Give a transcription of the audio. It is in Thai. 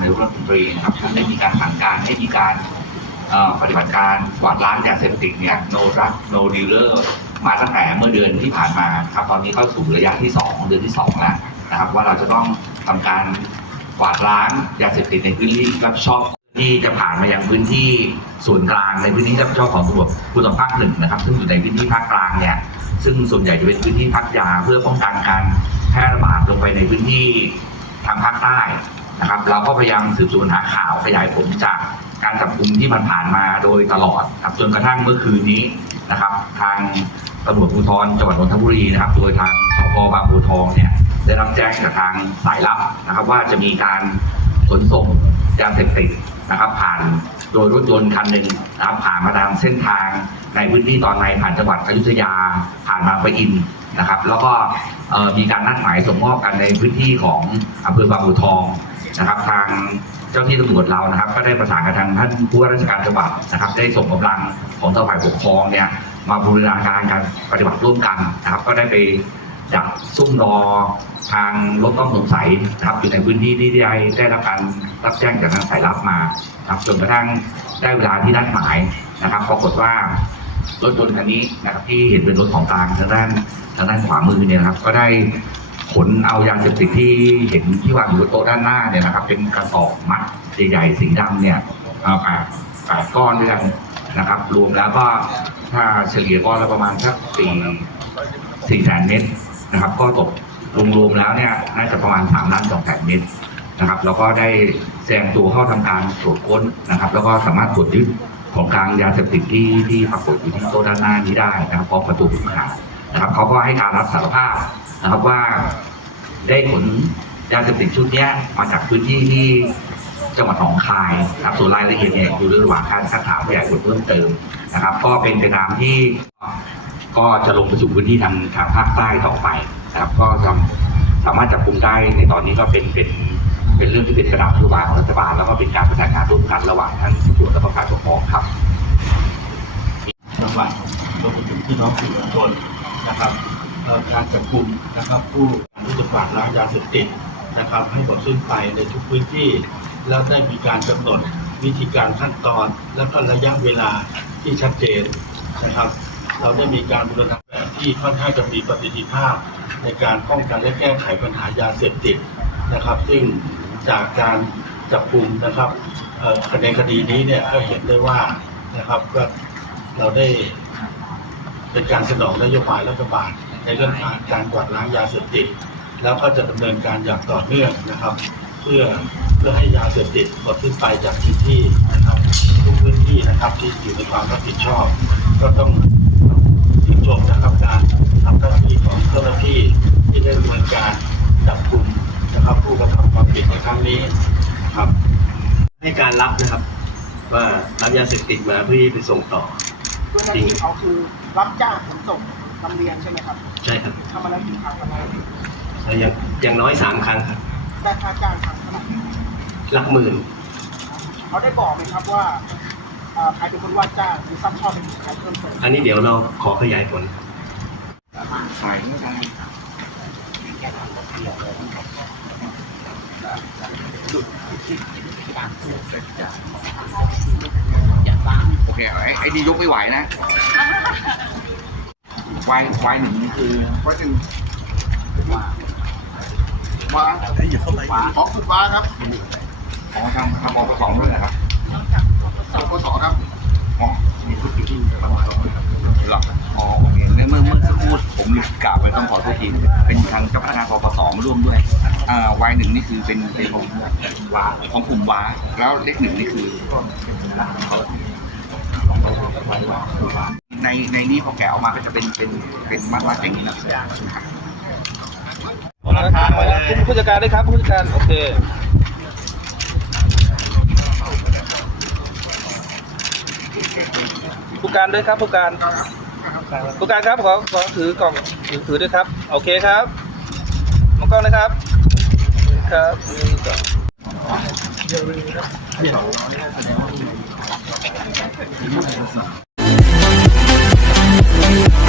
นายกรัฐมนตรีนะครับท่านได้มีการสั่งการให้มีการปฏิบัติการกวาดล้างยาเสพติดเนี่ย no drug no dealer มาตั้งแต่เมื่อเดือนที่ผ่านมาครับตอนนี้เข้าสู่ระยะที่ 2 เดือนที่ 2 แล้วนะครับ ว่าเราจะต้องทำการกวาดล้างยาเสพติดในพื้นที่รับชอบที่จะผ่านมายังพื้นที่ส่วนกลางในพื้นที่รับผิดชอบของตำรวจภูธรภาคหนึ่งนะครับ ซึ่งอยู่ในพื้นที่ภาคกลางเนี่ยซึ่งส่วนใหญ่จะเป็นพื้นที่พักยาเพื่อป้องกันการแพร่ระบาดลงไปในพื้นที่ทางภาคใต้ นะครับ เราก็พยายามสืบสวนหาข่าวขยายผลจากการจับกลุ่มที่มันผ่านมาโดยตลอดครับจนกระทั่งเมื่อคืนนี้นะครับ ทางตำรวจภูธรจังหวัดนนทบุรีนะครับ โดยทางสพบางบัวทองเนี่ยได้รับแจ้งจากทางสายลับนะครับ ว่าจะมีการขนส่งยาเสพติดนะครับ ผ่านโดยรถยนต์คันหนึ่งนะครับผ่านมาตามเส้นทางในพื้นที่ตอนในผ่านจังหวัดอยุธยา ผ่านบางปะอินนะครับ แล้วก็มีการนัดหมายส่งมอบกันในพื้นที่ของอำเภอบางบัวทอง นะครับ ทางเจ้าที่ตำรวจเรานะครับ ก็ได้ประสานกับทางท่านผู้ว่าราชการจังหวัดนะครับ ได้ส่งกำลังของฝ่ายปกครองเนี่ยมาบูรณาการการปฏิบัติร่วมกันนะครับ ก็ได้ไปดักซุ่มรอทางรถต้องสงสัยนะครับอยู่ในพื้นที่ที่ได้ได้รับการรับแจ้งจากทางสายลับมาครับจนกระทั่งได้เวลาที่นัดหมายนะครับ ปรากฏว่ารถยนต์คันนี้นะครับที่เห็นเป็นรถของกลางทางด้านทางด้านขวามือเนี่ยนะครับ ก็ได้ ขนเอายาเสพติดที่เห็นที่วางอยู่โต๊ะด้านหน้าเนี่ยนะครับ เป็นกระสอบมัดใหญ่ๆสีดำเนี่ยเอาแปดแปดก้อนด้วยกันนะครับ รวมแล้วก็ถ้าเฉลี่ยก้อนละประมาณสักสี่สี่แสนเมตรนะครับ ก็ตกรวมๆแล้วเนี่ยน่าจะประมาณสามล้านสองแสนเมตรนะครับ แล้วก็ได้แซงตัวเข้าทำการตรวจค้นนะครับ แล้วก็สามารถตรวจยึดของกลางยาเสพติดที่ที่ปรากฏอยู่ที่โต๊ะด้านหน้านี้ได้นะครับพร้อมประตูผู้ต้องหานะครับเขาก็ให้การรับสารภาพ นะครับว่าได้ขนยาเสพติดชุดเนี้ยมาจากพื้นที่ที่จังหวัดหนองคายนะครับส่วนรายละเอียดเนี่ยอยู่ระหว่างการสักถามขยายผลเพิ่มเติมนะครับ ก็เป็นไปตามที่ก็จะลงไปสู่พื้นที่ทางทางภาคใต้ต่อไปนะครับ ก็สามสามารถจับกลุ่มได้ในตอนนี้ก็เป็นเป็นเป็นเรื่องที่เป็นกระดาษนโยบายของรัฐบาลแล้วก็เป็นการประสานงานร่วมกันระหว่างทั้งตำรวจและก็ฝ่ายปกครองครับจังหวัดรวมไปถึงพี่น้องสื่อมวลชนนะครับเอ่อ การจับกลุ่มนะครับผู้ที่จะกวาดล้างยาเสพติดนะครับ ให้หมดสิ้นไปในทุกพื้นที่ แล้วได้มีการกำหนดวิธีการขั้นตอนและก็ระยะเวลาที่ชัดเจนนะครับ เราได้มีการบูรณาแบบที่ค่อนข้างจะมีประสิทธิภาพ ในการป้องกันและแก้ไขปัญหายาเสพติดนะครับ ซึ่งจากการจับกลุ่มนะครับในคดีนี้เนี่ยก็เห็นได้ว่านะครับก็เราได้เป็นการสนองนโยบายรัฐบาล ในเรื่องการการกวาดล้างยาเสพติด แล้วก็จะดำเนินการอย่างต่อเนื่องนะครับ เพื่อเพื่อให้ยาเสพติดหมดสิ้นไปจากพื้นที่นะครับทุกพื้นที่นะครับที่อยู่ในความรับผิดชอบ ก็ต้องชื่นชมนะครับการทำหน้าที่ของเจ้าหน้าที่ที่ได้ดำเนินการจับกลุ่มนะครับ ผู้กระทำความผิดในครั้งนี้ครับ ให้การรับนะครับว่ารับยาเสพติดมาเพื่อที่ไปส่งต่อด้วยหน้าที่เขาคือรับจ้างขนส่ง ลำเลียงใช่ไหมครับใช่ครับทำมาแล้วกี่ครั้งแล้วแล้วอย่างอย่างน้อยสามครั้งครับได้ค่าจ้างครั้งเท่าไหร่หลักหมื่นเขาได้บอกไหมครับว่าเอ่อใครเป็นคนว่าจ้างหรือซับชอบเป็นใครเพิ่มเติมอันนี้เดี๋ยวเราขอขยายผลโอเคไอ้ไอ้นี่ยกไม่ไหวนะ วายวายหนึ่งนี่คือว่าจึงว่าว่าของสุดฟ้าครับของทางทางปปสองด้วยนะครับปปสครับอ๋อมีชุดอยู่ที่ปปสหรออ๋อโอเคเมื่อเมื่อเมื่อสักครู่ผมหลุดกล่าวไปต้องขอโทษทีเป็นทางเจ้าพนักงานปปสมาร่วมด้วยอ่าวายหนึ่งนี่คือเป็นเป็นว้าของกลุ่มว้าแล้วเลขหนึ่งนี่คือ ในในนี้พอแกะออกมาก็จะเป็นเป็นเป็นมัดมัดอย่างนี้นะผู้จัดการด้วยครับผู้จัดการโอเคผู้การด้วยครับผู้การผู้การครับขอขอถือกล่องถือถือด้วยครับ โอเคครับมองกล้องนะครับครับนี่ก่อน Thank you